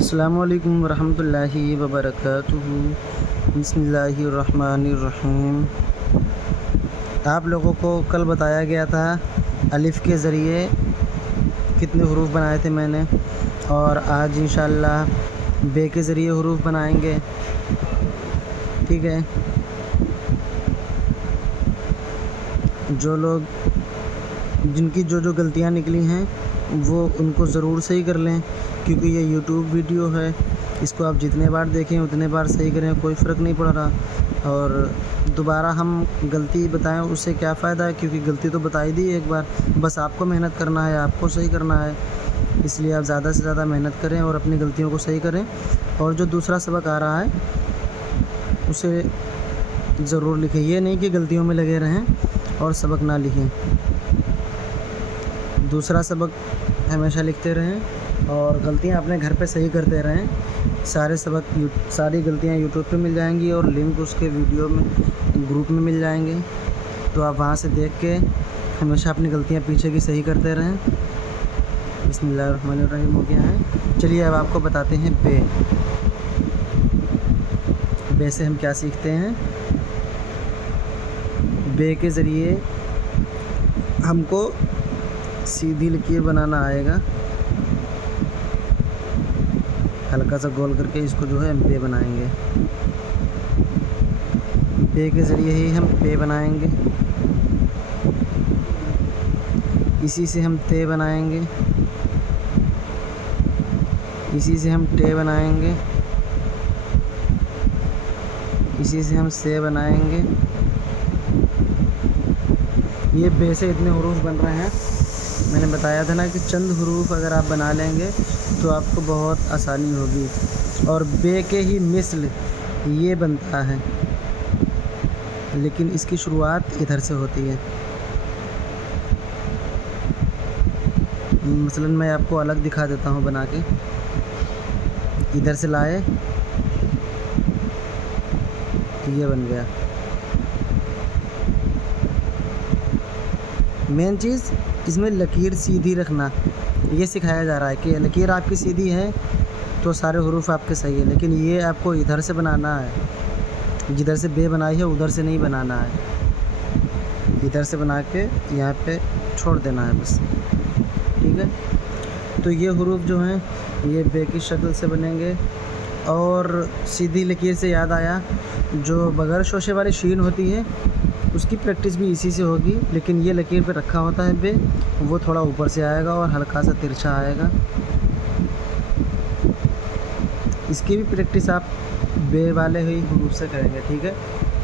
अस्सलामुअलैकुम वरहमतुल्लाहि वबरकातुहू। बिस्मिल्लाहिर्रहमानिर्रहीम। आप लोगों को कल बताया गया था अलिफ़ के ज़रिए कितने हुरूफ बनाए थे मैंने, और आज इंशाअल्लाह बे के ज़रिए हुरूफ बनाएंगे। ठीक है, जो लोग जिनकी जो गलतियां निकली हैं वो उनको ज़रूर सही कर लें, क्योंकि ये यूट्यूब वीडियो है। इसको आप जितने बार देखें उतने बार सही करें, कोई फ़र्क नहीं पड़ रहा। और दोबारा हम गलती बताएं उससे क्या फ़ायदा है, क्योंकि गलती तो बता ही दी एक बार। बस आपको मेहनत करना है, आपको सही करना है। इसलिए आप ज़्यादा से ज़्यादा मेहनत करें और अपनी गलतियों को सही करें। और जो दूसरा सबक आ रहा है उसे ज़रूर लिखें। ये नहीं कि गलतियों में लगे रहें और सबक ना लिखें। दूसरा सबक हमेशा लिखते रहें और गलतियां अपने घर पे सही करते रहें। सारी गलतियां यूट्यूब पे मिल जाएंगी और लिंक उसके वीडियो में ग्रुप में मिल जाएंगे, तो आप वहां से देख के हमेशा अपनी गलतियां पीछे की सही करते रहें। बिस्मिल्लाहिर्रहमानिर्रहीम हो गया है। चलिए अब आपको बताते हैं बे से हम क्या सीखते हैं। बे के ज़रिए हमको सीधी लकीर बनाना आएगा। हल्का सा गोल करके इसको जो है हम पे बनाएंगे। पे के ज़रिए ही हम पे बनाएंगे। इसी से हम ते बनाएंगे, इसी से हम टे बनाएंगे, इसी से हम से बनाएंगे। ये बे से इतने हुरूफ बन रहे हैं। मैंने बताया था ना कि चंद हुरूफ अगर आप बना लेंगे तो आपको बहुत आसानी होगी। और बे के ही मिस्ल ये बनता है, लेकिन इसकी शुरुआत इधर से होती है। मसलन मैं आपको अलग दिखा देता हूँ बना के। इधर से लाए तो ये बन गया। मेन चीज़ इसमें लकीर सीधी रखना, ये सिखाया जा रहा है कि लकीर आपकी सीधी है तो सारे हुरूफ आपके सही है, लेकिन ये आपको इधर से बनाना है। जिधर से बे बनाई है उधर से नहीं बनाना है, इधर से बना के यहाँ पे छोड़ देना है बस। ठीक है, तो ये हुरूफ जो हैं ये बे की शक्ल से बनेंगे। और सीधी लकीर से याद आया, जो बगैर शोशे वाली शीन होती है उसकी प्रैक्टिस भी इसी से होगी, लेकिन ये लकीर पे रखा होता है बे, वो थोड़ा ऊपर से आएगा और हल्का सा तिरछा आएगा। इसकी भी प्रैक्टिस आप बे वाले ही हुरूफ से करेंगे। ठीक है,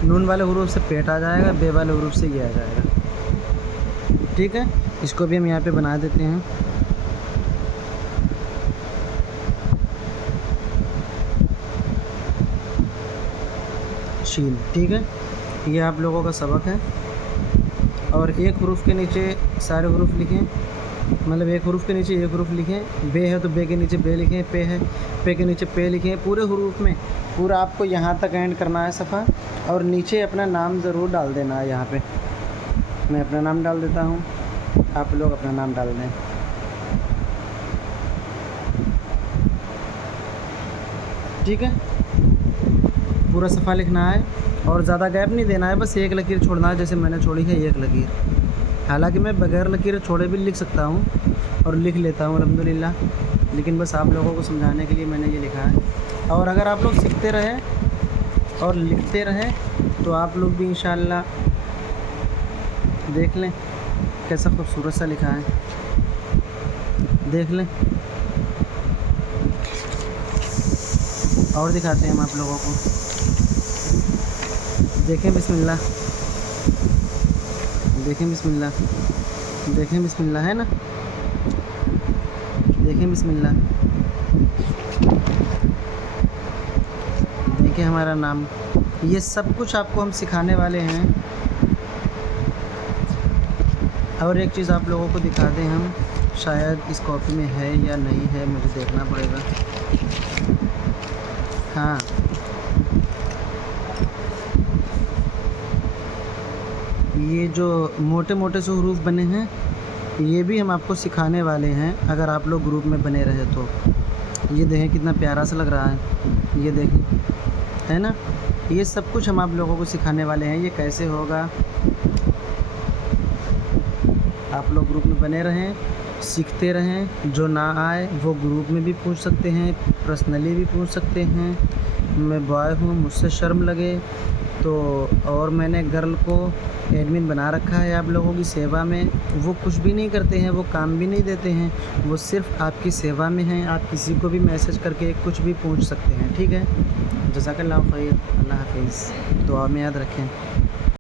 नून वाले हुरूफ से पेट आ जाएगा, बे वाले हुरूफ से ये आ जाएगा। ठीक है, इसको भी हम यहाँ पे बना देते हैं। शीन, ठीक है, ये आप लोगों का सबक है। और एक हुरूफ के नीचे सारे हुरूफ लिखें, मतलब एक हुरूफ के नीचे एक हुरूफ लिखें। बे है तो बे के नीचे बे लिखें, पे है पे के नीचे पे लिखें। पूरे हुरूफ में पूरा आपको यहाँ तक एंड करना है सफ़ा, और नीचे अपना नाम ज़रूर डाल देना है। यहाँ पे मैं अपना नाम डाल देता हूँ, आप लोग अपना नाम डाल दें। ठीक है, पूरा सफ़ा लिखना है और ज़्यादा गैप नहीं देना है, बस एक लकीर छोड़ना है, जैसे मैंने छोड़ी है एक लकीर। हालांकि मैं बगैर लकीर छोड़े भी लिख सकता हूँ और लिख लेता हूँ अल्हम्दुलिल्लाह, लेकिन बस आप लोगों को समझाने के लिए मैंने ये लिखा है। और अगर आप लोग सीखते रहें और लिखते रहें तो आप लोग भी इंशाअल्लाह देख लें कैसा खूबसूरत सा लिखा है, देख लें। और दिखाते हैं हम आप लोगों को, देखें बिस्मिल्लाह, देखें बिस्मिल्लाह, देखें बिस्मिल्लाह, है ना, देखें बिस्मिल्लाह, देखें हमारा नाम। ये सब कुछ आपको हम सिखाने वाले हैं। और एक चीज़ आप लोगों को दिखा दें हम, शायद इस कॉपी में है या नहीं है, मुझे देखना पड़ेगा। हाँ, ये जो मोटे मोटे से हुरूफ बने हैं ये भी हम आपको सिखाने वाले हैं, अगर आप लोग ग्रुप में बने रहे तो। ये देखें कितना प्यारा सा लग रहा है, ये देखें, है ना। ये सब कुछ हम आप लोगों को सिखाने वाले हैं। ये कैसे होगा, आप लोग ग्रुप में बने रहें, सीखते रहें। जो ना आए वो ग्रुप में भी पूछ सकते हैं, पर्सनली भी पूछ सकते हैं। मैं बॉय हूँ, मुझसे शर्म लगे तो, और मैंने गर्ल को एडमिन बना रखा है आप लोगों की सेवा में। वो कुछ भी नहीं करते हैं, वो काम भी नहीं देते हैं, वो सिर्फ़ आपकी सेवा में हैं। आप किसी को भी मैसेज करके कुछ भी पूछ सकते हैं, ठीक है। जज़ाकल्लाह खैर, अल्लाह हाफ़िज़, दुआ में याद रखें।